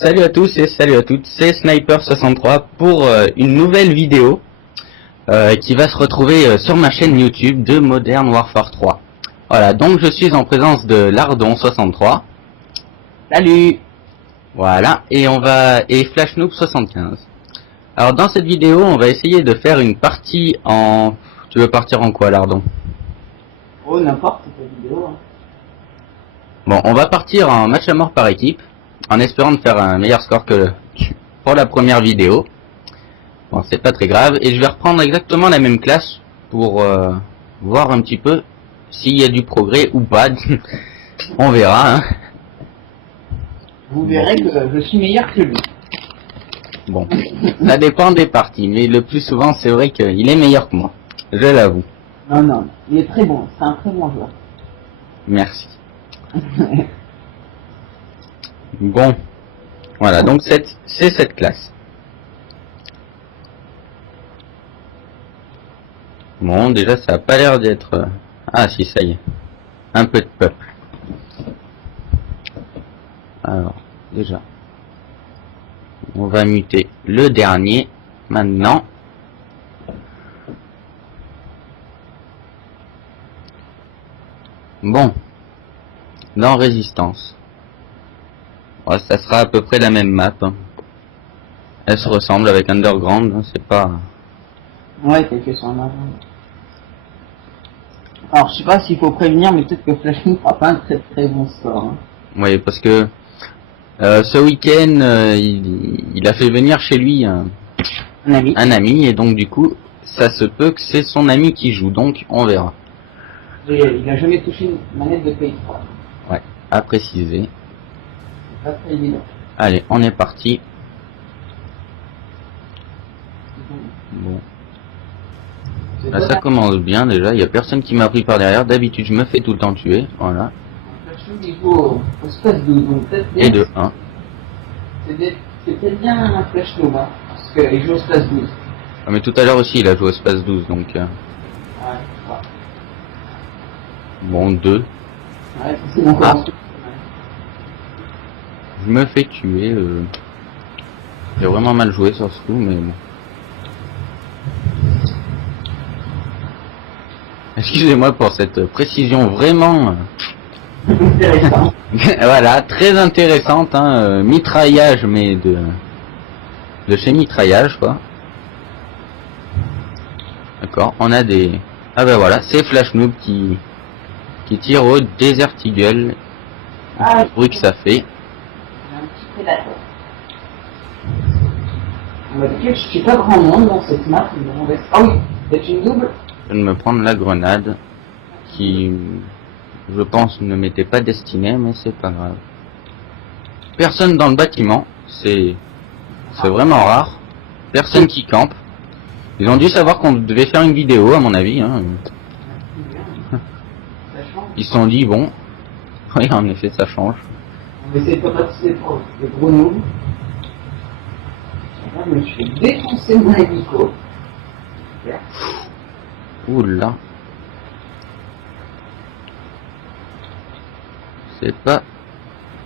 Salut à tous et salut à toutes, c'est Sniper63 pour une nouvelle vidéo qui va se retrouver sur ma chaîne YouTube de Modern Warfare 3. Voilà, donc je suis en présence de Lardon63. Salut. Voilà, et FlashNoob75. Alors dans cette vidéo, on va essayer de faire une partie en... Tu veux partir en quoi, Lardon? Oh, n'importe, c'est ta vidéo. Hein. Bon, on va partir en match à mort par équipe, en espérant de faire un meilleur score que pour la première vidéo. Bon, c'est pas très grave, et je vais reprendre exactement la même classe pour voir un petit peu s'il y a du progrès ou pas. On verra, hein. Vous verrez que je suis meilleur que lui. Bon, ça dépend des parties, mais le plus souvent, c'est vrai qu'il est meilleur que moi. Je l'avoue. Non, il est très bon, c'est un très bon joueur. Merci. Bon, voilà, donc c'est cette classe. Bon, déjà, ça a pas l'air d'être... Ah si, ça y est. Un peu de peuple. Alors, déjà. On va muter le dernier, maintenant. Bon. Dans Résistance. Ouais, ça sera à peu près la même map. Hein. Elle se ressemble avec Underground, hein, c'est pas... Ouais, quelque chose en avant. Alors, je sais pas s'il faut prévenir, mais peut-être que Flashing fera pas un très très bon score. Hein. Oui, parce que ce week-end, il a fait venir chez lui un ami, et donc du coup, ça se peut que c'est son ami qui joue, donc on verra. Il a jamais touché une manette de PS3. Ouais, à préciser. C'est pas très évident. Allez, on est parti. Bon. Ah, ça commence bien déjà, il y a personne qui m'a pris par derrière, d'habitude je me fais tout le temps tuer, voilà. Il faut au space 12, donc peut-être Et de 1. C'est peut-être bien un flash noob, hein, parce qu'il joue au space 12. Ah, mais tout à l'heure aussi il a joué au space 12, donc... Ouais. Bon, 2. Ouais, c'est bon. Ah. Je me fais tuer, J'ai vraiment mal joué sur ce coup, mais bon. Excusez-moi pour cette précision vraiment... Intéressant. Voilà, très intéressante, hein, mitraillage, mais de chez mitraillage, quoi. D'accord, on a des... Ah ben voilà, c'est Flash Noob qui tire au Desert Eagle. Ah, le bruit que ça fait. Un petit prédateur. On va dire que je suis pas grand monde dans cette map, mais on reste... Ah oui, c'est une double. Je viens de me prendre la grenade, qui, je pense, ne m'était pas destinée, mais c'est pas grave. Personne dans le bâtiment, c'est vraiment rare. Personne qui campe. Ils ont dû savoir qu'on devait faire une vidéo, à mon avis. Hein. Ils se sont dit, bon, oui, en effet, ça change. On va essayer de pas passer pour les gros noobs. Je me suis défoncé mon hélico. Oula. C'est pas...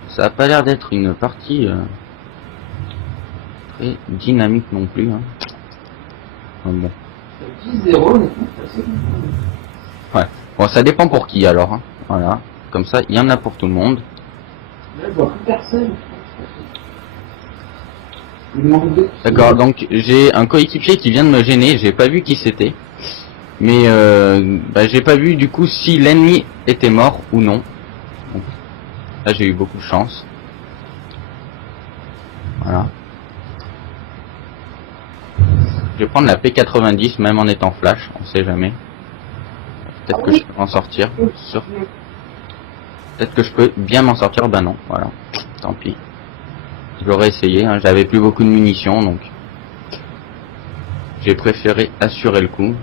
Ça a pas l'air d'être une partie très dynamique non plus. Hein. Enfin, bon. 10-0, mais c'est Ouais. Bon, ça dépend pour qui alors. Hein. Voilà. Comme ça, il y en a pour tout le monde. là, je vois plus personne. Il manque deux. D'accord, donc j'ai un coéquipier qui vient de me gêner, j'ai pas vu qui c'était. Mais j'ai pas vu du coup si l'ennemi était mort ou non. Donc, là j'ai eu beaucoup de chance. Voilà. Je vais prendre la P90 même en étant flash, on sait jamais. Peut-être que je peux m'en sortir. Peut-être que je peux bien m'en sortir, bah non, voilà. Tant pis. J'aurais essayé, hein. J'avais plus beaucoup de munitions donc j'ai préféré assurer le coup.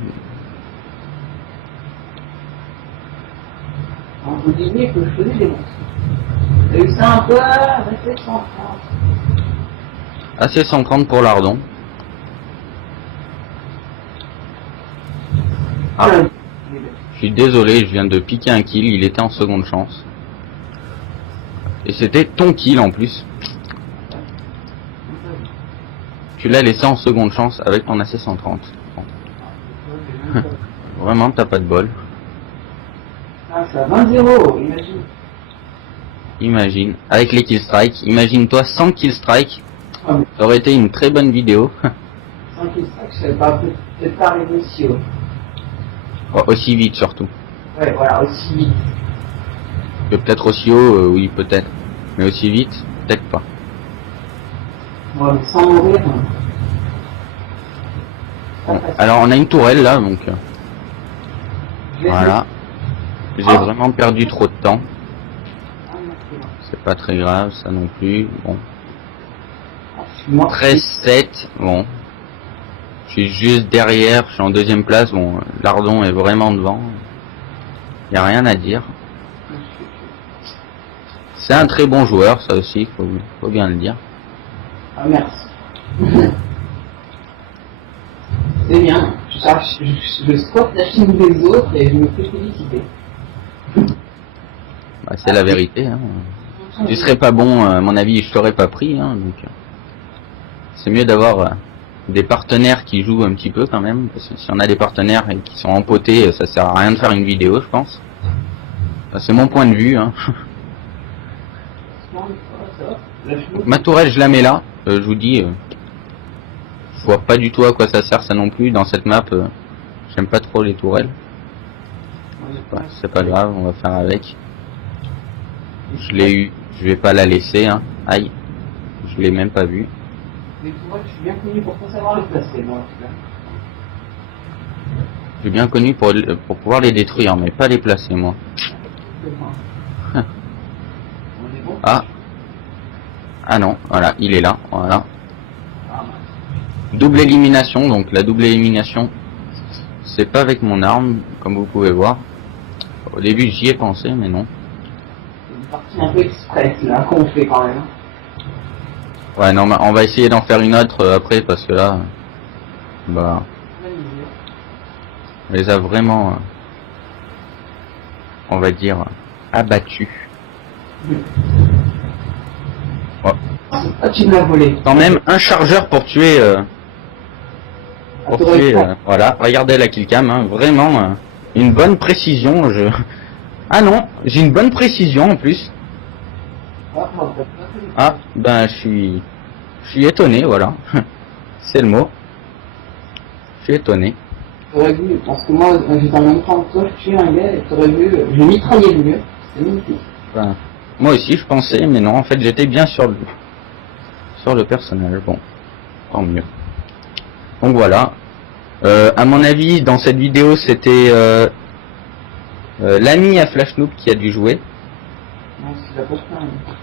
On vous disait que je faisais des monstres. J'ai eu ça un peu, restez 130. Assez 130 pour Lardon. Ah, je suis désolé, je viens de piquer un kill, il était en seconde chance. Et c'était ton kill en plus. Tu l'as laissé en seconde chance avec ton AC-130. Bon. Vraiment, t'as pas de bol. Ah, ça 20-0, imagine. Imagine, avec les kill strike, imagine-toi sans kill strike, Ah, mais ça aurait été une très bonne vidéo. sans qu'il sache, je savais pas, peut-être pas arrivé aussi haut. Oh, aussi vite surtout. Ouais, voilà, aussi vite. Peut-être aussi haut, oui peut-être. Mais aussi vite, peut-être pas. Ouais, mais sans mourir. Hein. Bon, alors on a une tourelle là, donc Je vais voilà. J'ai Ah. vraiment perdu trop de temps. Ah, merci. C'est pas très grave, ça non plus. Bon. Ah, je suis mort. 13-7, bon. Je suis juste derrière, je suis en deuxième place. Bon, Lardon est vraiment devant. Y a rien à dire. C'est un très bon joueur, ça aussi, faut bien le dire. Ah, merci. C'est bien. Je squatte la chine des autres et je me fais féliciter. Bah, c'est la vérité. Hein. Tu serais pas bon, à mon avis, je t'aurais pas pris. Hein, donc, c'est mieux d'avoir des partenaires qui jouent un petit peu quand même. Parce que si on a des partenaires et qui sont empotés, ça sert à rien de faire une vidéo, je pense. Enfin, c'est mon point de vue. Hein. Donc, ma tourelle, je la mets là. Je vous dis, je vois pas du tout à quoi ça sert ça non plus. Dans cette map, j'aime pas trop les tourelles. C'est pas grave, on va faire avec. Je l'ai eu, je vais pas la laisser. Hein. Aïe, je l'ai même pas vu. Les tourelles, je suis bien connu pour pas savoir les placer, moi, en tout cas. Je suis bien connu pour pouvoir les détruire, mais pas les placer, moi. On est bon. Ah non, voilà, il est là, voilà. Ah, Double élimination, donc la double élimination, c'est pas avec mon arme, comme vous pouvez voir. Au début, j'y ai pensé, mais non. c'est une partie un peu express, là, qu'on fait quand même. Ouais, non, on va essayer d'en faire une autre après, parce que là, bah, on les a vraiment, on va dire, abattus. Oh. Ah, tu me l'as volé. Quand même un chargeur pour tuer, voilà, regardez la killcam, hein, vraiment une bonne précision. Ah non, j'ai une bonne précision en plus. Ah, ben je suis étonné, voilà. C'est le mot. Je suis étonné. T'aurais vu, parce que moi, j'étais en même temps que toi, je suis un gars, et t'aurais vu, je mitraillais le mur, c'est magnifique. Ben, moi aussi je pensais, mais non, en fait j'étais bien sur le personnage. Bon, tant mieux. Donc voilà. À mon avis, dans cette vidéo, c'était l'ami à Flashnoop qui a dû jouer. Non, c'est la poste.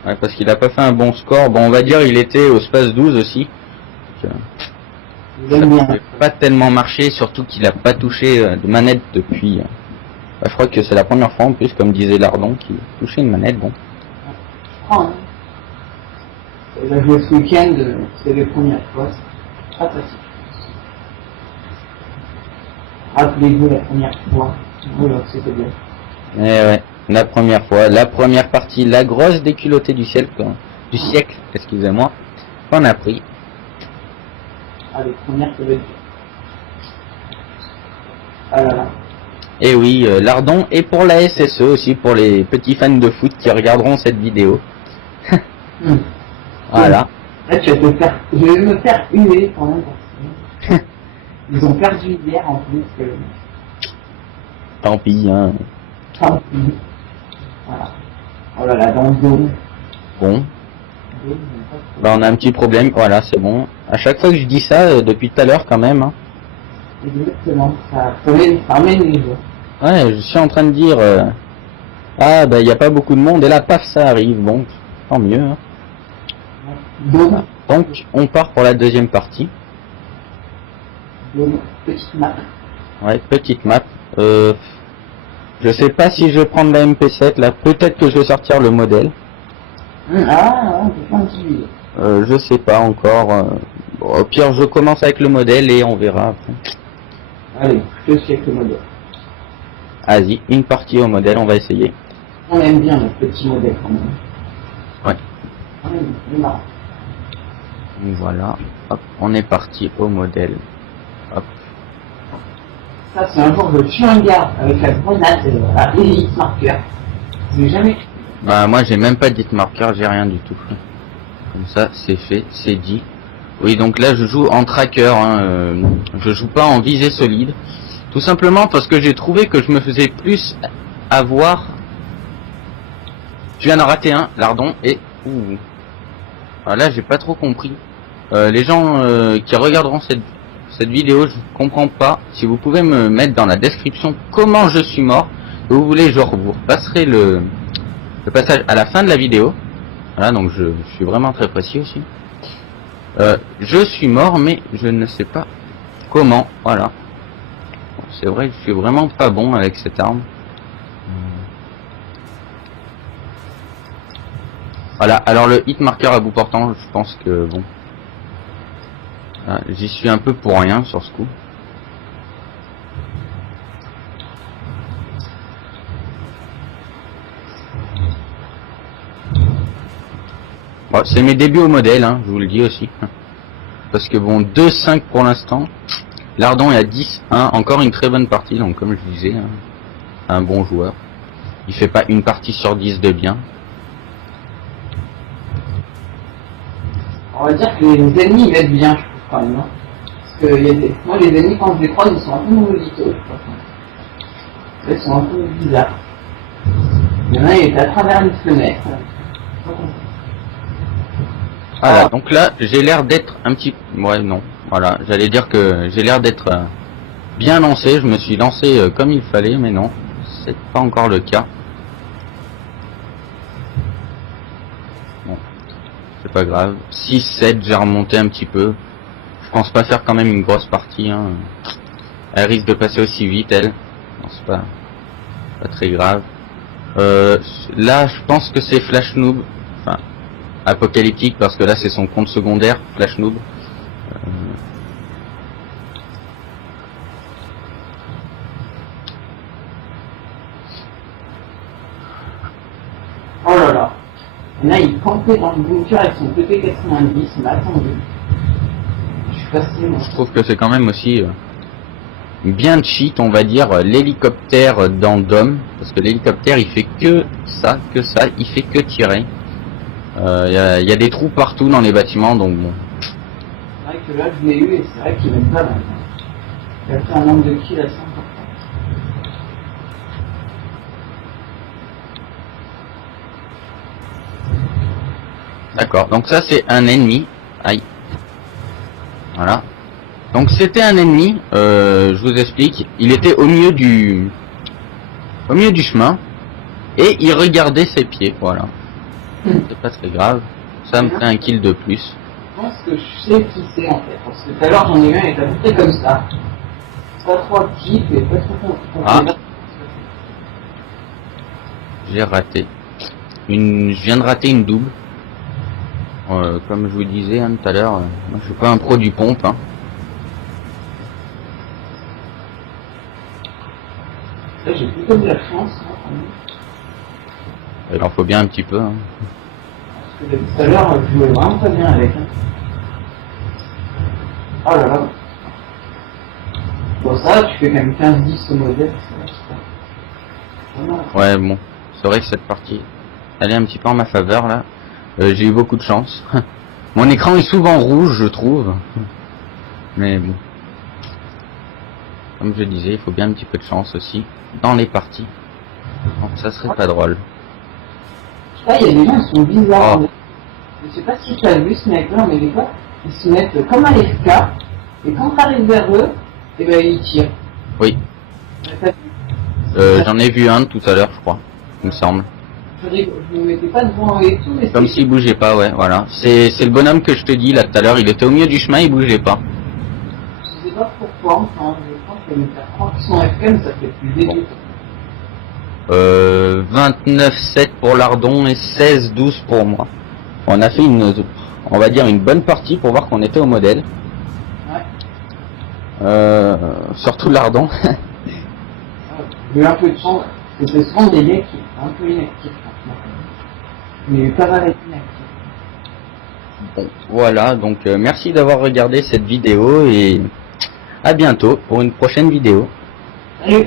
Ouais, parce qu'il a pas fait un bon score. Bon, on va dire il était au space 12 aussi. Donc, ça n'a pas tellement marché, surtout qu'il a pas touché de manette depuis. Je crois que c'est la première fois en plus, comme disait Lardon, qu'il touchait une manette. Bon. Je prends, hein. Il a joué ce week-end, c'est les premières fois, c'est pas facile. Rappelez-vous la première fois, voilà, c'était bien. Eh ouais, la première fois, la première partie, la grosse déculottée du siècle, excusez-moi, qu'on a pris. Ah, les premières, ça va être dur. Ah là là. Et oui, Lardon est pour la SSE aussi, pour les petits fans de foot qui regarderont cette vidéo. Voilà. Là, tu vas te faire, je vais me faire huer quand même. Parce que ils ont perdu hier en plus. Tant pis, hein. Tant pis. Voilà. Oh là là, dans le dos. Bon. Bah, on a un petit problème, voilà, c'est bon. À chaque fois que je dis ça, depuis tout à l'heure quand même. Hein. Exactement, ça amène les joueurs. Ouais, je suis en train de dire, ah bah il n'y a pas beaucoup de monde, et là, paf, ça arrive, bon, tant mieux. Hein. Donc, on part pour la deuxième partie. Petite map. Ouais, petite map. Je sais pas si je vais prendre la MP7, là, peut-être que je vais sortir le modèle. Ah, on peut faire un petit vidéo. Je sais pas encore. Bon, au pire, je commence avec le modèle et on verra après. Allez, je te suis avec le modèle. Vas-y, une partie au modèle, on va essayer. On aime bien le petit modèle quand même. Ouais. C'est marrant. Donc voilà, hop, on est parti au modèle. Hop. Ça, c'est un jour je tue un gars avec la grenade à Elite Marker. J'ai jamais. Bah moi j'ai même pas dit marqueur, j'ai rien du tout. Comme ça c'est fait, c'est dit. Oui, donc là je joue en tracker, hein, je joue pas en visée solide. Tout simplement parce que j'ai trouvé que je me faisais plus avoir. Je viens d'en rater un, lardon, et... Ouh. Ah, là j'ai pas trop compris. Les gens qui regarderont cette vidéo, je comprends pas. Si vous pouvez me mettre dans la description comment je suis mort, si vous voulez, je vous repasserai le passage à la fin de la vidéo. Voilà, donc je suis vraiment très précis aussi. Je suis mort, mais je ne sais pas comment. Voilà. C'est vrai que je suis vraiment pas bon avec cette arme. Voilà, alors le hit marqueur à bout portant, je pense que bon. J'y suis un peu pour rien sur ce coup. Bon, c'est mes débuts au modèle, hein, je vous le dis aussi. Parce que bon, 2-5 pour l'instant. Lardon est à 10-1, encore une très bonne partie, donc comme je disais, hein, un bon joueur. Il fait pas une partie sur 10 de bien. On va dire que les ennemis ils aident bien, je trouve quand même. Hein. Parce que moi les ennemis quand je les croise ils sont un peu maudits, je crois. Ils sont un peu bizarres. Il y en a, il est à travers une fenêtre. Voilà, donc là, j'ai l'air d'être un petit... Ouais, non, voilà, j'allais dire que j'ai l'air d'être bien lancé, je me suis lancé comme il fallait, mais non, c'est pas encore le cas. Bon, c'est pas grave. 6-7, j'ai remonté un petit peu. Je pense pas faire quand même une grosse partie, hein. Elle risque de passer aussi vite, elle. Non, c'est pas très grave. Là, je pense que c'est Flash Noob. Enfin, Apocalyptique, parce que là, c'est son compte secondaire, Flash Noob. Oh là là. Et là, il campait dans le bunker avec son PP90, mais attendez. Je suis passé, moi. Je trouve que c'est quand même aussi bien cheat, on va dire, l'hélicoptère dans Dom, parce que l'hélicoptère il fait que ça, il fait que tirer. Il y a des trous partout dans les bâtiments, donc bon. C'est vrai que là je l'ai eu et c'est vrai qu'il m'aime pas mal. Il a fait un nombre de kills assez important. D'accord, donc ça c'est un ennemi. Aïe. Voilà. Donc c'était un ennemi, je vous explique, il était au milieu du chemin et il regardait ses pieds, voilà. C'est pas très grave, ça me fait un kill de plus. Je pense que je sais qui c'est en fait, parce que tout à l'heure j'en ai eu un et t'as fait comme ça. Pas trop actif et pas trop compliqué. Ah. J'ai raté. Je viens de rater une double. Comme je vous disais hein, tout à l'heure, moi je suis pas un pro du pompe. Hein. Là j'ai plutôt de la chance. Hein, il en faut bien un petit peu. Hein. Parce que tout à l'heure je jouais vraiment pas bien avec. Hein. Oh là là. Bon ça tu fais quand même 15-10 au modèle. Ouais bon, c'est vrai que cette partie, elle est un petit peu en ma faveur là. J'ai eu beaucoup de chance. Mon écran est souvent rouge, je trouve. Mais bon. Comme je disais, il faut bien un petit peu de chance aussi dans les parties. Donc ça serait pas drôle. Je sais pas, il y a des gens qui sont bizarres. Oh. Je sais pas si tu as vu ce mec-là, mais des fois, ils se mettent comme à l'FK, et quand tu arrives vers eux, et ben ils tirent. Oui. J'en ai vu un tout à l'heure, je crois. Il me semble. Je me mettais pas devant et tout, mais comme s'il bougeait pas, ouais, voilà. C'est le bonhomme que je te dis là tout à l'heure, il était au milieu du chemin, il bougeait pas. Je sais pas pourquoi, enfin, je pense que me faire croire qu'ils sont FM, ça fait plus dégoûtant. 29-7 pour Lardon et 16-12 pour moi. On a fait on va dire une bonne partie pour voir qu'on était au modèle. Ouais. Surtout Lardon. J'ai eu un peu de chance, c'était souvent des mecs qui étaient un peu inactifs. Mais il y a eu pas mal d'inactifs. Bon, voilà, donc merci d'avoir regardé cette vidéo et à bientôt pour une prochaine vidéo. Salut.